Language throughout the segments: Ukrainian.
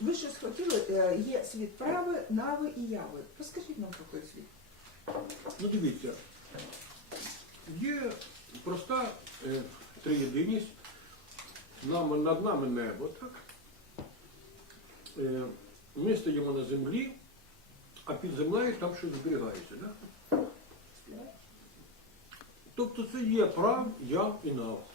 ви щось хотіли, е, є світ прави, нави і яви. Розкажіть нам про той світ. Ну дивіться, є проста е, триєдиність, нам, над нами небо, так? Е, ми стоїмо на землі, а під землею там щось зберігається. Да? Тобто це є прав, яв і нав.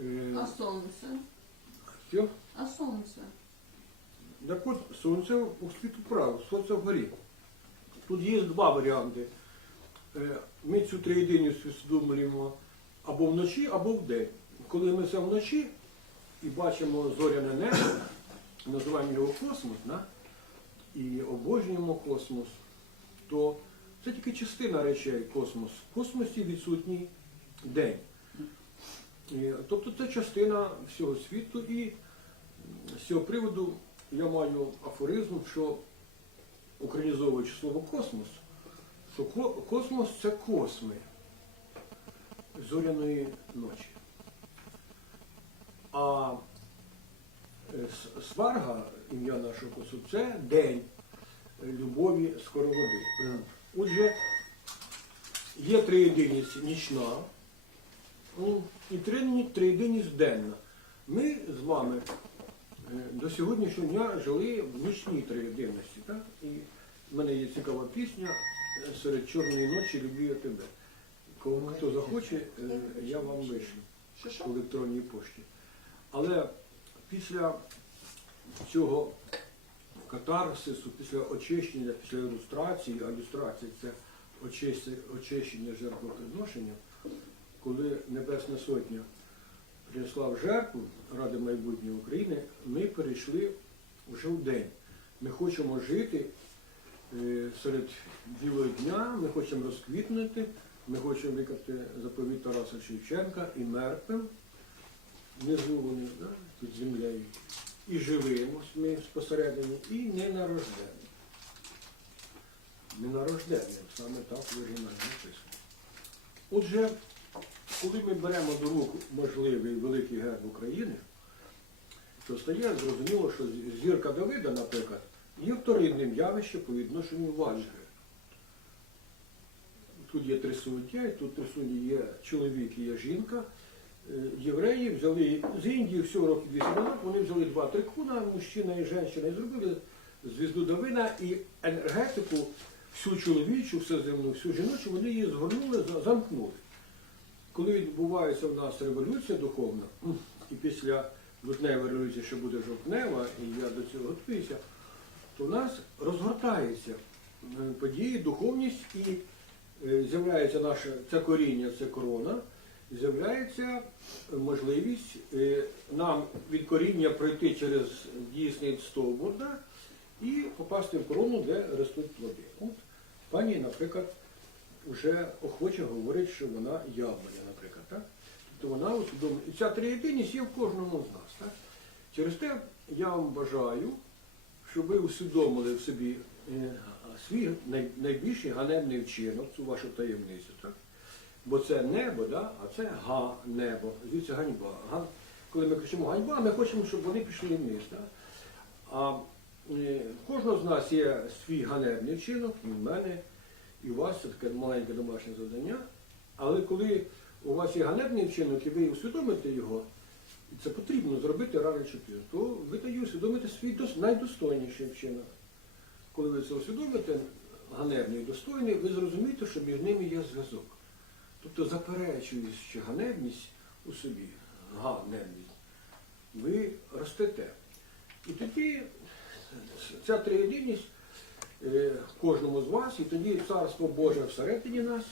Е, А сонце? що? А сонце? Так от сонце у світу прав, сонце вгорі. Тут є два варіанти. Е, Ми цю триєдиність усвідомлюємо або вночі, або вдень. Коли ми це вночі і бачимо зоряне небо, називаємо його космос, да? і обожнюємо космос, то це тільки частина речей космос. В космосі відсутній день. І, Тобто це частина всього світу і з цього приводу я маю афоризм, що українізовуючи слово космос, що космос це косми зоряної ночі. А е, сварга, ім'я нашого космосу, це день е, любові скороводи. Отже, є триєдиність нічна ну, і три- триєдиність денна. Ми з вами до сьогоднішнього дня жили в нічній триєдинності. Так? І в мене є цікава пісня е, серед чорної ночі люблю я тебе. Кому хто захоче, е, я вам вишлю в електронній пошті. Але після цього катарсису, після очищення, після ілюстрації, а ілюстрація це очищення жертвоприношення, коли Небесна Сотня принесла в жертву ради майбутньої України, ми перейшли вже в день. Ми хочемо жити е, серед білого дня, ми хочемо розквітнути, ми хочемо викати заповіт Тараса Шевченка і мертвим, внизу вони да, під землею. І живимо ми спосередині, і ненарожденним. Ненарожденним, саме так в оригіналі написано. Отже, коли ми беремо до рук можливий великий герб України, то стає зрозуміло, що зірка Давида, наприклад, є вторинним явищем по відношенню Вальгри. Тут є три суддя, і тут три судді є чоловік і є жінка. Е, Євреї взяли з Індії всього року 200 назад, вони взяли два трикуна, мужчина і жінка, і зробили звізду Давида і енергетику, всю чоловічу, всю земну, всю жіночу, вони її згорнули, замкнули коли відбувається в нас революція духовна, і після лютневої революції ще буде жовтнева, і я до цього готуюся, то в нас розгортаються е, події, духовність і е, з'являється наше це коріння, це корона, і з'являється можливість е, нам від коріння пройти через дійсний стовбур і попасти в корону, де ростуть плоди. От пані, наприклад, вже охоче говорить, що вона яблуня, наприклад. Так? Тобто вона усвідомлює. І ця триєдиність є в кожному з нас. Так? Через те я вам бажаю, щоб ви усвідомили в собі е, свій найбільший ганебний вчинок, цю вашу таємницю. Так? Бо це небо, да? а це га небо. Звідси ганьба. Га- Коли ми кричимо ганьба, ми хочемо, щоб вони пішли вниз. Так? А е, кожного з нас є свій ганебний вчинок, і в мене, і у вас це таке маленьке домашнє завдання. Але коли у вас є ганебний вчинок, і ви усвідомите його, і це потрібно зробити рано чи пізно, то ви тоді усвідомите свій найдостойніший вчинок. Коли ви це усвідомите, ганебний і достойний, ви зрозумієте, що між ними є зв'язок. Тобто заперечуючи ганебність у собі, ганебність, ви ростете. І тоді ця триєдиність в кожному з вас, і тоді царство Боже всередині нас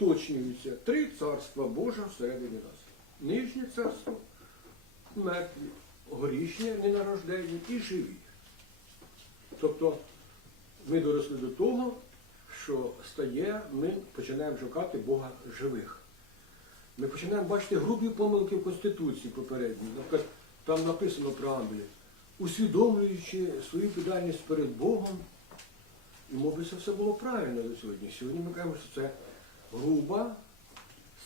уточнюється. Три царства Божа всередині нас. Нижнє царство, мертві, горішнє, ненарождені і живі. Тобто ми доросли до того, що стає, ми починаємо шукати Бога живих. Ми починаємо бачити грубі помилки в Конституції попередній. Наприклад, там написано в преамбулі, усвідомлюючи свою відповідальність перед Богом, і би це все було правильно до сьогодні. Сьогодні ми кажемо, що це груба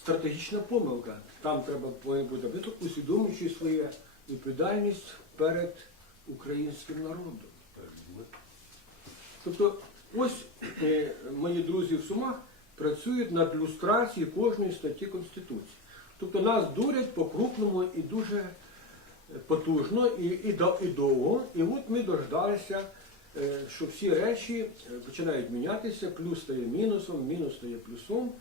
стратегічна помилка. Там треба бути написано, усвідомлюючи свою відповідальність перед українським народом. Тобто, ось е, мої друзі в Сумах працюють над люстрацією кожної статті Конституції. Тобто нас дурять по-крупному і дуже потужно, і, і, і довго. І от ми дождалися, е, що всі речі е, починають мінятися, плюс стає мінусом, мінус стає плюсом.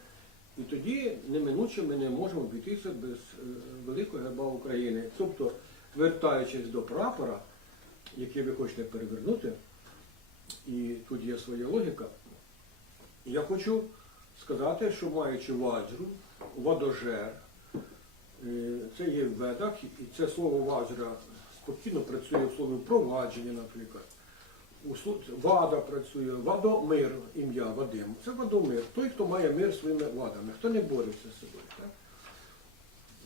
І тоді неминуче ми не можемо обійтися без е, великого герба України. Тобто, вертаючись до прапора, який ви хочете перевернути, і тут є своя логіка, я хочу сказати, що маючи ваджру, водожер, це є в ведах, і це слово ваджра спокійно працює в слові впровадження, наприклад. Вада працює, Вадомир, ім'я Вадим. Це Вадомир, той, хто має мир своїми вадами, хто не бореться з собою. Так?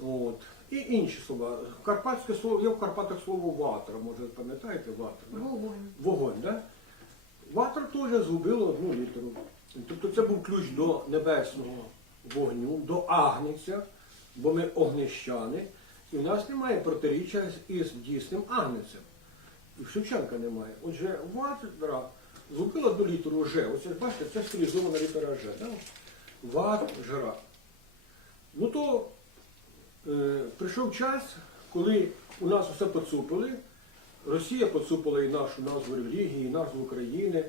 От. І інші слова. Карпатське слово, є в Карпатах слово ватра, може пам'ятаєте ватра? Вогонь. Вогонь, да? Ватра теж згубило одну літеру. Тобто це був ключ до небесного вогню, до агнеця, бо ми огнещани, і в нас немає протиріччя із дійсним агнецем. І в Шевченка немає. Отже, ватра згубила одну літеру Ж. Оце бачите, це стилізована літера Ж. Да? Ваджра. Ну то е, прийшов час, коли у нас усе поцупили. Росія поцупила і нашу назву релігії, і назву України.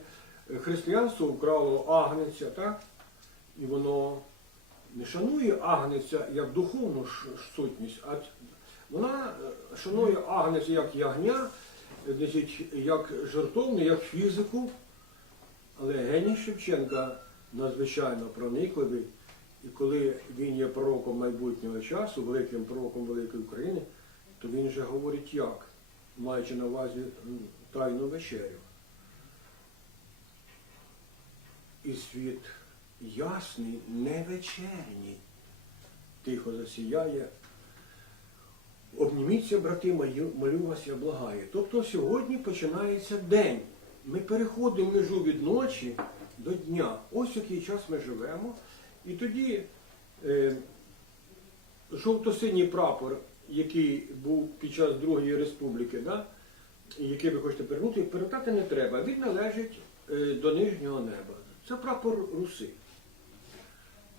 Християнство вкрало агнеця, так? І воно не шанує агнеця як духовну сутність, а вона е, шанує агнеця як ягня, як жертовне, як фізику. Але геній Шевченка надзвичайно проникливий. І коли він є пророком майбутнього часу, великим пророком великої України, то він же говорить як, маючи на увазі тайну вечерю. І світ ясний, не вечерній, тихо засіяє. Обніміться, брати молю вас, я благаю. Тобто сьогодні починається день. Ми переходимо межу від ночі до дня. Ось який час ми живемо. І тоді е, жовто-синій прапор, який був під час Другої республіки, да, який ви хочете перевернути, перевертати не треба. Він належить е, до нижнього неба. Це прапор Руси.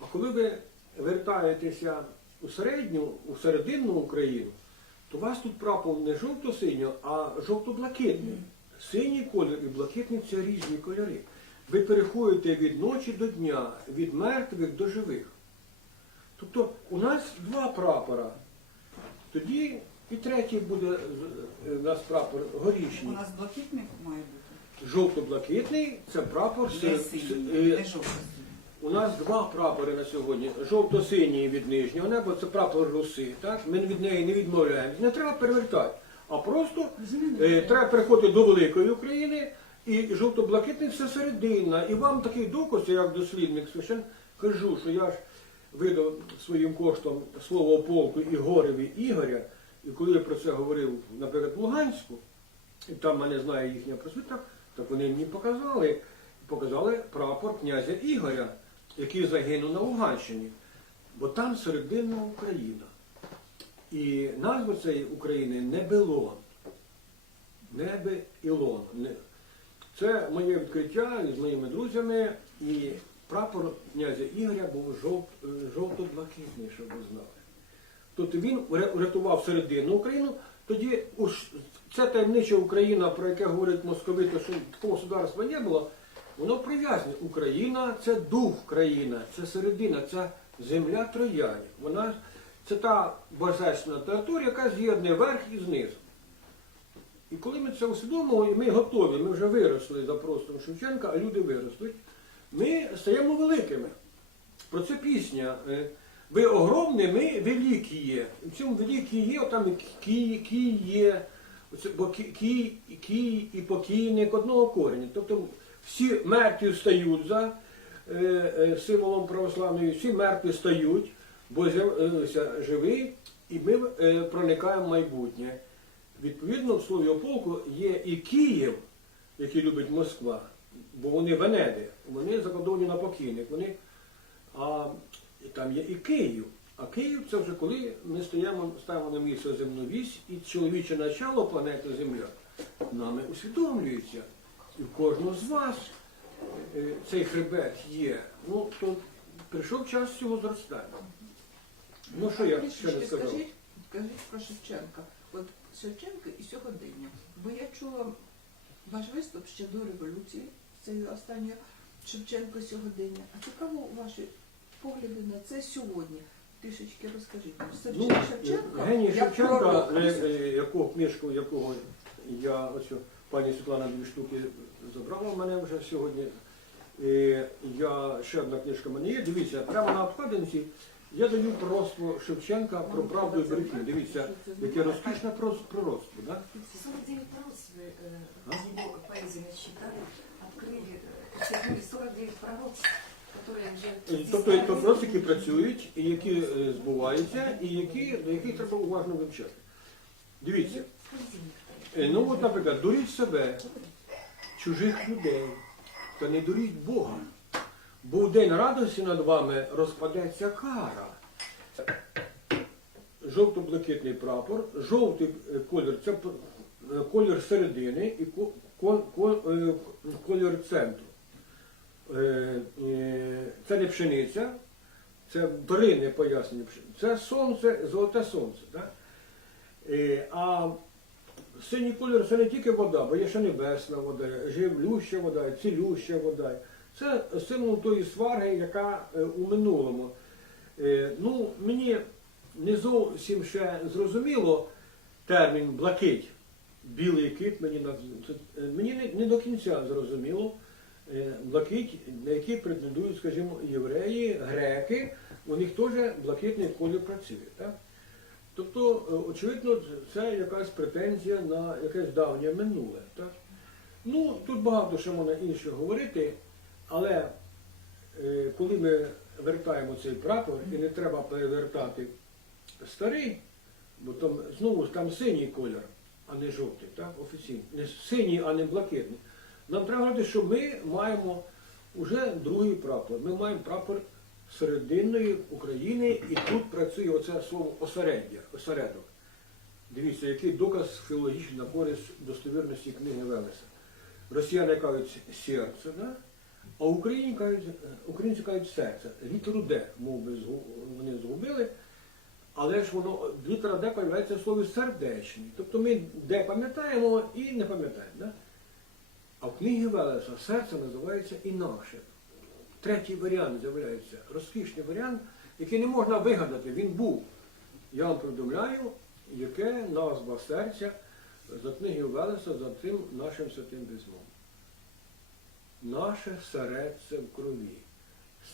А коли ви вертаєтеся у середню, у серединну Україну, то у вас тут прапор не жовто-синьо, а жовто-блакитний. Синій колір і блакитний це різні кольори. Ви переходите від ночі до дня, від мертвих до живих. Тобто у нас два прапора. Тоді і третій буде е, у нас прапор У нас блакитний має бути. Жовто-блакитний це прапор синій, е, не жовтий. У нас два прапори на сьогодні. Жовто-синій від нижнього неба, це прапор Руси. Так? Ми від неї не відмовляємося. Не треба перевертати. А просто е, треба переходити до великої України і жовто-блакитний це середина. І вам такий доказ, як дослідник священ, кажу, що я ж видав своїм коштом слово полку Ігореві Ігоря, і коли я про це говорив, наприклад, в Луганську, і там мене знає їхня просвіта, так вони мені показали, показали прапор князя Ігоря, який загинув на Луганщині. Бо там серединна Україна. І назва цієї України Небелон. Небе Ілон. Це моє відкриття з моїми друзями. І прапор князя Ігоря був е, жовто-блакитний, щоб ви знали. Тобто він вря- врятував серединну Україну. Тоді уж ця таємнича Україна, про яке говорить московити, що такого государства не було, воно прив'язане. Україна це дух країна, це середина, це земля троянів. Вона це та божественна територія, яка з'єднує верх і знизу. І коли ми це усвідомили, ми готові, ми вже виросли за простом Шевченка, а люди виростуть, ми стаємо великими. Про це пісня. е, Ви огромні, ми великі є. В цьому великі є, там кій, кій є, бо кій, кій і покійник одного корення. Тобто всі мертві встають за е, е, символом православної, всі мертві стають, бо з'явився живий, і ми е, проникаємо в майбутнє. Відповідно, в слові о полку є і Київ, який любить Москва, бо вони Венеди, вони закладені на покійник. Вони, а там є і Київ. А Київ це вже коли ми стоїмо, ставимо на місце земну вісь, і чоловіче начало планети Земля нами усвідомлюється. І в кожного з вас е, цей хребет є. Ну, то прийшов час цього зростання. Ну що я ще не сказав? скажіть, скажіть про Шевченка. От Шевченка і сьогодення. Бо я чула ваш виступ ще до революції, це останнє Шевченко сьогодення. А цікаво ваші погляди на це сьогодні. Трішечки розкажіть. нам. Це Ну, Шевченко, Геній Шевченка, е, е, якого книжку, якого я ось пані Світлана дві штуки забрала в мене вже сьогодні. Е, Я, ще одна книжка в мене є. Дивіться, прямо на обкладинці я даю пророцтво Шевченка про правду і брехню. Дивіться, яке розкішне прос- пророцтво. Да? 49 пророцтв э, А? из его поэзии насчитали, открыли, э, подчеркнули 49 пророцтв, которые уже... Е, Тобто є пророцтва, які працюють, і які е, збуваються, і які, до яких треба уважно вивчати. Дивіться. Ну от, наприклад, дуріть себе, чужих людей, та не дуріть Бога. Бо в день радості над вами розпадеться кара. Жовто-блакитний прапор, жовтий колір це колір середини і ко- ко- ко- колір центру. Це не пшениця, це вторинне пояснення. пшениці. Це сонце, золоте сонце. Так? А Синій колір це не тільки вода, бо є ще небесна вода, живлюща вода, цілюща вода. Це символ тої сварги, яка е, у минулому. Е, Ну, мені не зовсім ще зрозуміло термін блакить. Білий кит мені е, мені не, до кінця зрозуміло. Блакить, на який претендують, скажімо, євреї, греки, у них теж блакитний колір працює. Так? Тобто, е, очевидно, це якась претензія на якесь давнє минуле. Так? Ну, тут багато ще можна інше говорити, але е, коли ми вертаємо цей прапор, і не треба перевертати старий, бо там знову там синій колір, а не жовтий, так, офіційно. Не синій, а не блакитний. Нам треба говорити, що ми маємо вже другий прапор. Ми маємо прапор серединної України, і тут працює оце слово осереддя, осередок. Дивіться, який доказ філологічний на користь достовірності книги Велеса. Росіяни кажуть серце, да? а Україні кажуть, українці кажуть серце. Літеру Д, мов би, вони згубили, але ж воно літера Д появляється в слові сердечний. Тобто ми Д пам'ятаємо і не пам'ятаємо. Да? А в книгі Велеса серце називається інакше. Третій варіант з'являється, розкішний варіант, який не можна вигадати, він був. Я вам повідомляю, яке назва серця за книги Велеса за тим нашим святим письмом. Наше серце в крові.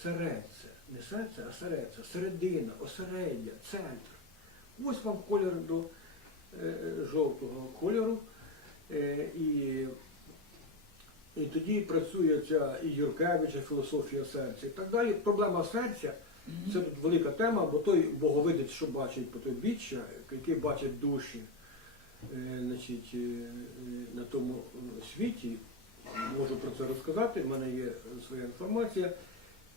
Серце, не серце, а серце, середина, осереддя, центр. Ось вам колір до е, жовтого кольору. Е, і і тоді працює ця і Юркевича, філософія серця і так далі. Проблема серця це тут велика тема, бо той боговидець, що бачить по той біччя, який бачить душі е, значить, е, е, на тому світі, можу про це розказати, в мене є своя інформація.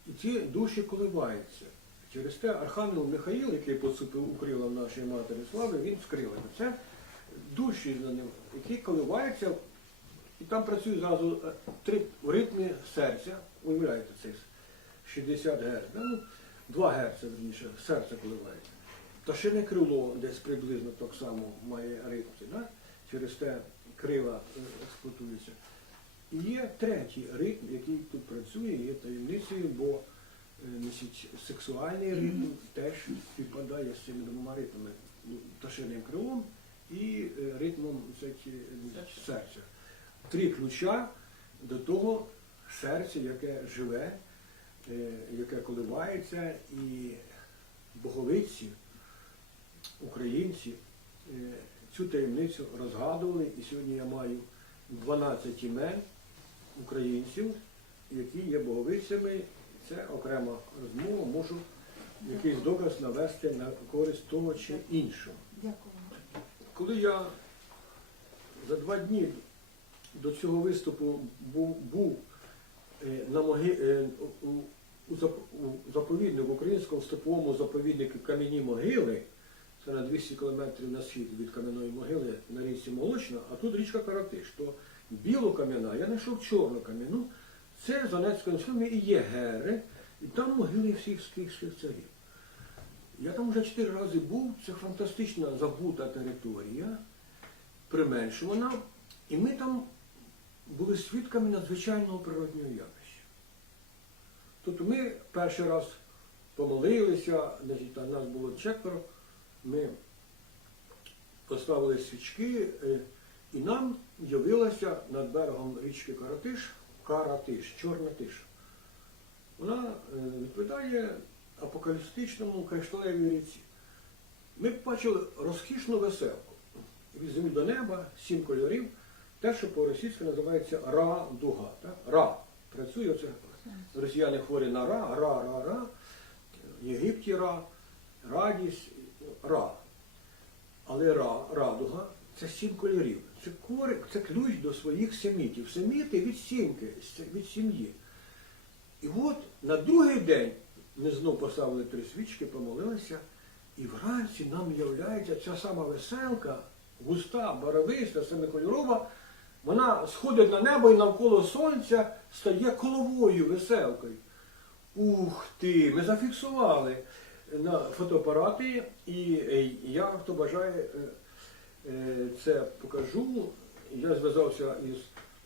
І ці душі коливаються. Через те Архангел Михаїл, який поцупив у крила нашої матері слави, він з крилами. Це душі за ним, які коливаються і там працюють зразу е, три в ритмі серця, уявляєте цих 60 Гц, ну, 2 Гц, верніше, серце коливається. Та ще не крило десь приблизно так само має ритм, да? через те крила е, експлуатуються. І є третій ритм, який тут працює, є таємницею, бо е, значить, сексуальний ритм теж співпадає з цими двома ритмами, ну, пташиним крилом і е, ритмом значить, е, серця три ключа до того серця, яке живе, е, яке коливається, і боговиці, українці е, цю таємницю розгадували. І сьогодні я маю 12 імен українців, які є боговицями. Це окрема розмова, можу якийсь доказ навести на користь того чи іншого. Дякую. Коли я за два дні до цього виступу був, був е, на моги, е, у- у- у зап- у українському степовому заповіднику Кам'яні могили, це на 200 кілометрів на схід від Кам'яної могили на річці Молочна, а тут річка Каратиш. То білу кам'яна, я знайшов чорну кам'яну, це з Донецької схеми і є гери, і там могили всіх скіфських царів. Я там вже чотири рази був, це фантастична забута територія, применшувана, і ми там були свідками надзвичайного природнього явища. Тобто ми перший раз помолилися, нас було четверо, ми поставили свічки, е, і нам явилася над берегом річки Каратиш, Каратиш, Чорна тиша. Вона е, відповідає апокаліптичному кришталевій ріці. Ми бачили розкішну веселку. Від землі до неба, сім кольорів. Те, що по-російськи називається ра-дуга. Ра. Працює оце. Росіяни хворі на ра, ра, ра, ра. Єгипті ра, радість, ра. Але ра, радуга це сім кольорів. Це корик, це ключ до своїх семітів. Семіти від сімки, від сім'ї. І от на другий день ми знов поставили три свічки, помолилися, і вранці нам являється ця сама веселка, густа, барвиста, семикольорова, вона сходить на небо і навколо сонця стає коловою веселкою. Ух ти! Ми зафіксували на фотоапарати, і е, я, хто бажає, е, е, це покажу. Я зв'язався із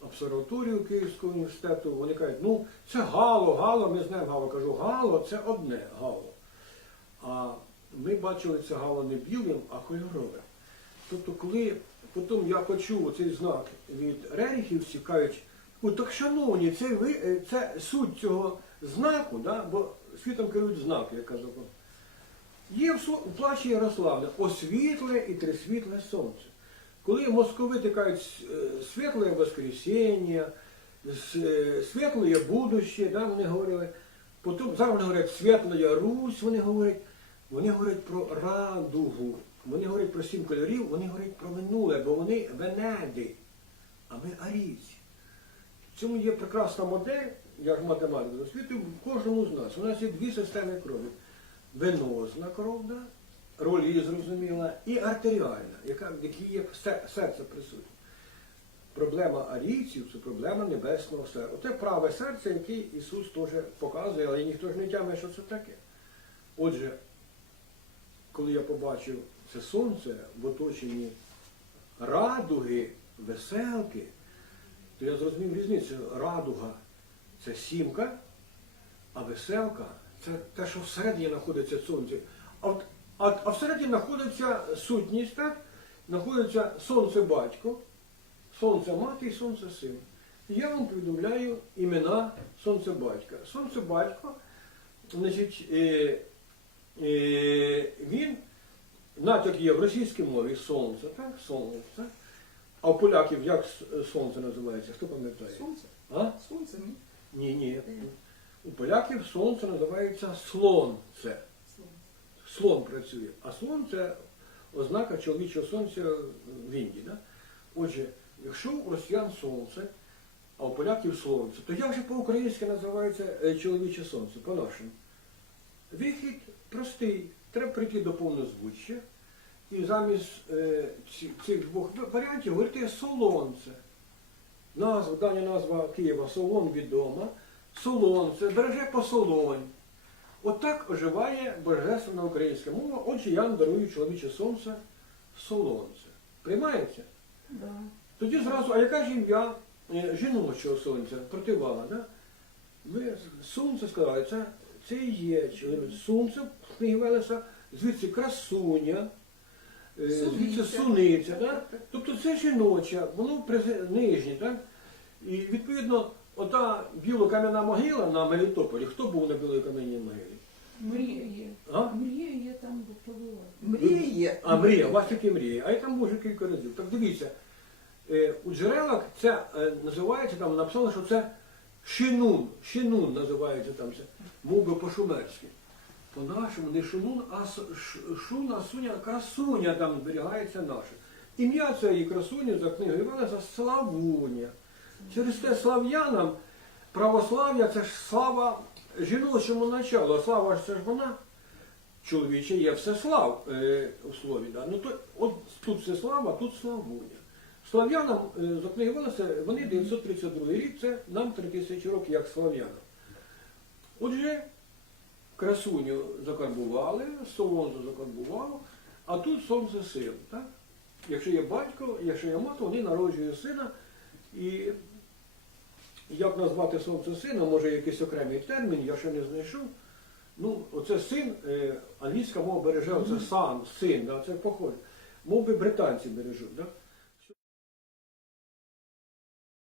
обсерваторією Київського університету. Вони кажуть, ну це гало, гало, ми знаємо гало. Кажу, гало це одне гало. А ми бачили це гало не білим, а кольоровим. Тобто, коли потім я почув цей знак від реріхівців, кажуть, ну так шановні, це ви е, це суть цього знаку, да? бо світом керують знаки, як казав. Є в, плачі Ярославне освітле і трисвітле сонце. Коли московити кажуть е, світле воскресіння, е, світле будуще, да, вони говорили. Потім зараз вони говорять світла Русь, вони говорять, вони говорять про радугу, вони говорять про сім кольорів, вони говорять про минуле, бо вони венеди, а ми арійці. В цьому є прекрасна модель, я ж математик за освітою, в кожному з нас. У нас є дві системи крові. Венозна кров, да? ролі зрозуміла, і артеріальна, яка, в якій є серце присутнє. Проблема арійців це проблема небесного серця. Оце праве серце, яке Ісус теж показує, але ніхто ж не тямить, що це таке. Отже, коли я побачив це сонце в оточенні радуги, веселки, то я зрозумів різницю. Радуга це сімка, а веселка це те, що всередині знаходиться сонце. А, от- а, а всередині знаходиться сутність, так? знаходиться сонце батько, сонце мати і сонце син. І я вам повідомляю імена сонце батька. Сонце батько, значить, е, е, він, натяк є в російській мові сонце, так? Сонце, так? А у поляків як сонце називається? Хто пам'ятає? Сонце? А? Сонце, ні? Ні, ні. У поляків сонце називається слонце. Слон працює. А слон це ознака чоловічого сонця в Індії. Да? Отже, якщо у росіян сонце, а у поляків сонце, то як же по-українськи називається е, чоловіче сонце, по-нашому? Вихід простий. Треба прийти до повнозвуччя і замість е, цих двох варіантів говорити солонце. Назва, дання назва Києва Солон відома. Солонце, береже посолонь. Отак оживає божественна українська мова, отже я дарую чоловіче сонце солонце. Приймається? Да. Тоді зразу, а яка ж ім'я е, жіночого сонця, противала, да? Ви сонце сказали, це, це і є чоловік. Сонце Велеса, звідси красуня, е, звідси Суниця. Тобто це жіноча, воно нижнє, так? І відповідно, ота білокам'яна могила на Мелітополі, хто був на білій кам'яній могилі? Мрія є. А? Мрія є там, де побуває. Мрія є. А мрія, у вас тільки мрія, а я там можу кілька разів. Так дивіться, е, у джерелах це називається, там написано, що це шинун. Шинун називається там це, мов би по-шумерськи. По-нашому не шинун, а шуна, суня, красуня там зберігається наше. Ім'я цієї красуні за книгою Івана Славуня. Через те слав'янам православ'я це ж слава жіночому началу, а слава ж це ж вона. Чоловіче є Всеслав е, у слові. Да? Ну, то, от тут Всеслав, а тут Славуня. Слав'янам е, закнигувалися, вони 932 рік, це нам 3000 років як слав'янам. Отже, красуню закарбували, солонцю закарбували, а тут сонце син. Так? Якщо є батько, якщо є мати, вони народжують сина. І як назвати сонце сина, може якийсь окремий термін, я ще не знайшов. Ну, оце син, е, англійська мова береже, оце сан, син, да, це похоже. Мов би британці бережуть. Да?